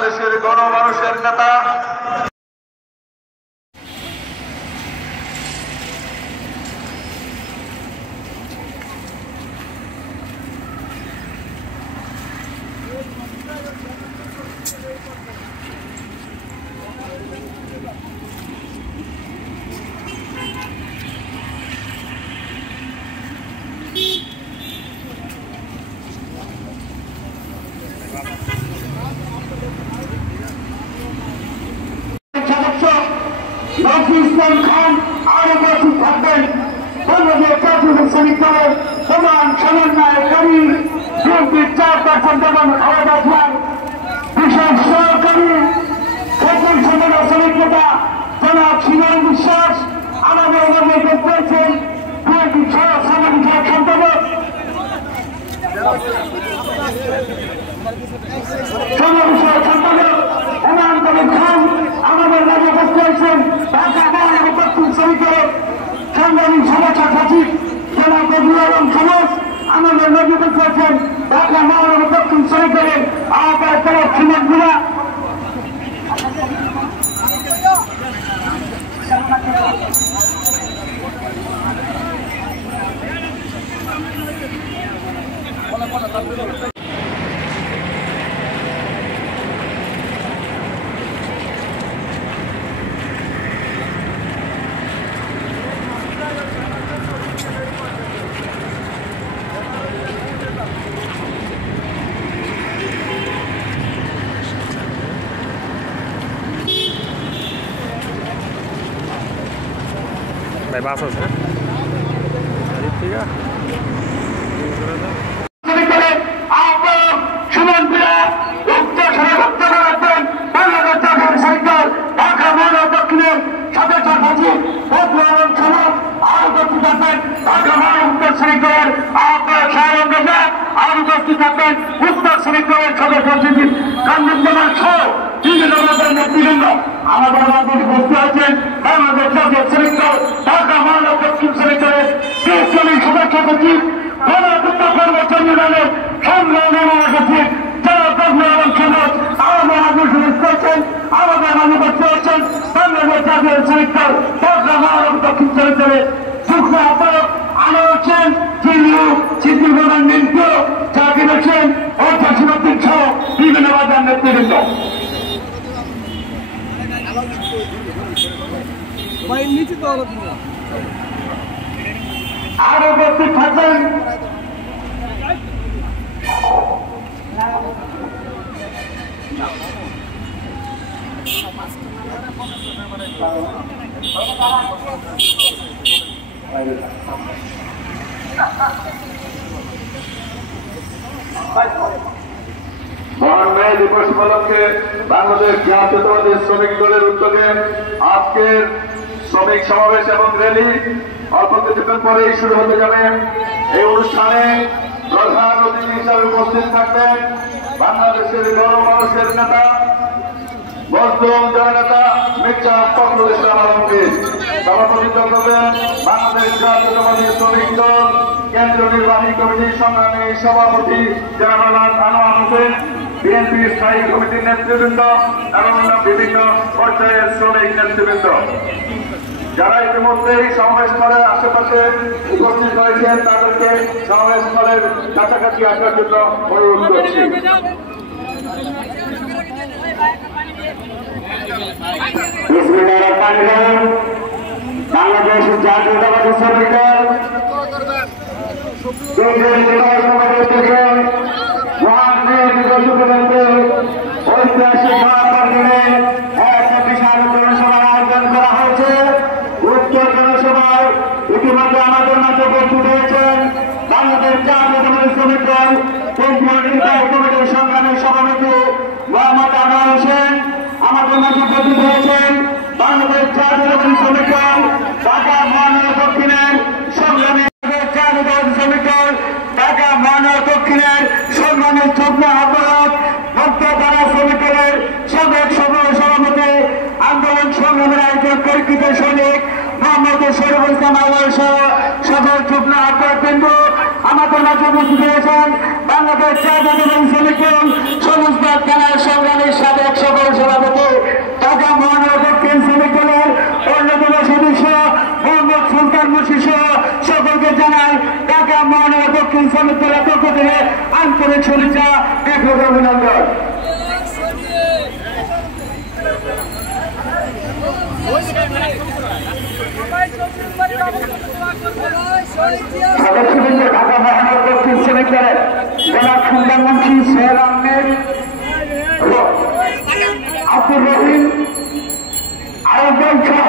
বাংলাদেশের গণমানুষের নেতা ইসলাম খান আরো উপস্থিত থাকবেন। বাংলাদেশ জাতীয় শ্রমিক দলের প্রধান সমন্বয়কারী বিএনপির চেয়ারপারসন বেগম খালেদা জিয়ার বিশেষ সহকারী সকল সমাজ শ্রমিক নেতা জনাব শিবন বিশ্বাস আমাদের মধ্যে উপস্থিত হয়েছেন। বিএনপির সামাজিক সম্পাদক সমাবেশের সম্পাদক এনাম কবির খান আমাদের মাঝে উপস্থিত হয়েছেন। ঢাকা মহানগর দক্ষিণ শ্রমিকের সংগ্রামী সমাচার সচিব জনাব নজরুল আলম সমাজ আমাদের মাঝে উপস্থিত হয়েছেন। ঢাকা মহানগর দক্ষিণ শ্রমিকের আহ্বায়ক তরফ সিমেন্টগুলা ভাই বাস আছে ঠিক আছে আমাদের মাঝে উপস্থিত আছেন বাংলাদেশ জাতীয় শ্রমিক দল ঢাকা মহানগর দক্ষিণ শ্রমিকের সদস্য সচিব গণতন্ত্র কর্মচারী দলের সংগ্রামী মহাসচিব জনাব নজরুল আলম সমাজ আমাদের মাঝে উপস্থিত আছেন। আমাদের মাঝে উপস্থিত আছেন বাংলাদেশ জাতীয় শ্রমিক দল ঢাকা মহানগর দক্ষিণ শ্রমিকের যুগ্ম আহ্বায়ক আনোয়ার হোসেন জিল্লু সিদ্দিকুর মিন্টু জাকির হোসেন ও জসিমউদ্দিন সহ বিভিন্ন বাজার নেতৃবৃন্দ আরো উপস্থিত থাকবেন মহান মে দিবস উপলক্ষে বাংলাদেশ জাতীয়তাবাদী শ্রমিক দলের উদ্যোগে আজকের শ্রমিক সমাবেশ এবং র্যালি অল্প কিছুক্ষণ পরেই শুরু হতে যাবে। এই অনুষ্ঠানে প্রধান অতিথি হিসাবে উপস্থিত থাকবেন বাংলাদেশের গণমানুষের নেতা মজলুম জননেতা মির্জা ফখরুল ইসলাম আলমগীর। সভাপতিত্ব করবেন বাংলাদেশ জাতীয়তাবাদী শ্রমিক দল কেন্দ্রীয় নির্বাহী কমিটির সংগ্রামী সভাপতি জনাব আনোয়ার হোসেন, বিএনপি স্থায়ী কমিটির নেতৃবৃন্দ এবং বিভিন্ন পর্যায়ের শ্রমিক নেতৃবৃন্দ। যারা ইতিমধ্যে এই সমাবেশস্থলের আশেপাশে উপস্থিত হয়েছেন তাদেরকে সমাবেশস্থলের কাছাকাছি আসার জন্য অনুরোধ করছি। বাংলাদেশ জাতীয়তাবাদী শ্রমিক দল ঐতিহাসিক এক বিশাল জনসভার আয়োজন করা হয়েছে। উক্ত জনসভায় ইতিমধ্যে আমাদের মাঝে উপস্থিত হয়েছেন বাংলাদেশ জাতীয়তাবাদী শ্রমিক দল কেন্দ্রীয় নির্বাহী কমিটির সংগ্রামী সভাপতি মোহাম্মদ আনোয়ার হোসেন। আমাদের মাঝে উপস্থিত হয়েছেন বাংলাদেশ জাতীয়তাবাদী শ্রমিক দল ঢাকা মহানগর দক্ষিণের সংগ্রামী শ্রমিক দল ঢাকা মহানগর দক্ষিণের সম্মানিত যুগ্ম আহ্বায়ক মধ্যপাড়া শ্রমিক দলের সাবেক সভাপতি আন্দোলন সংগ্রামের একজন পরীক্ষিত সৈনিক মোহাম্মদ শরীফুল ইসলাম আওয়াল সহ সকল যুগ্ম আহ্বায়ক বৃন্দ আমাদের মাঝে উপস্থিত হয়েছেন। বাংলাদেশ জাতীয়তাবাদী শ্রমিক দল সমস্ত জেলার সংগ্রামী সাবেক সকল সভাপতি ঢাকা মহানগর দক্ষিণ শ্রমিক দলের অন্যতম সদস্য মোহাম্মদ সুলতান মুন্সি সহ সকলকে জানাই ঢাকা মহানগর দক্ষিণ শ্রমিক দলের পক্ষ থেকে আন্তরিক শুভেচ্ছা এবং অভিনন্দন। সদস্যবৃন্দ ঢাকা মহানগর দক্ষিণ শ্রমিক দলের জেলা সুলতান মুন্সি সোহেল আহমেদ আব্দুর রহিম আয়োজন সহ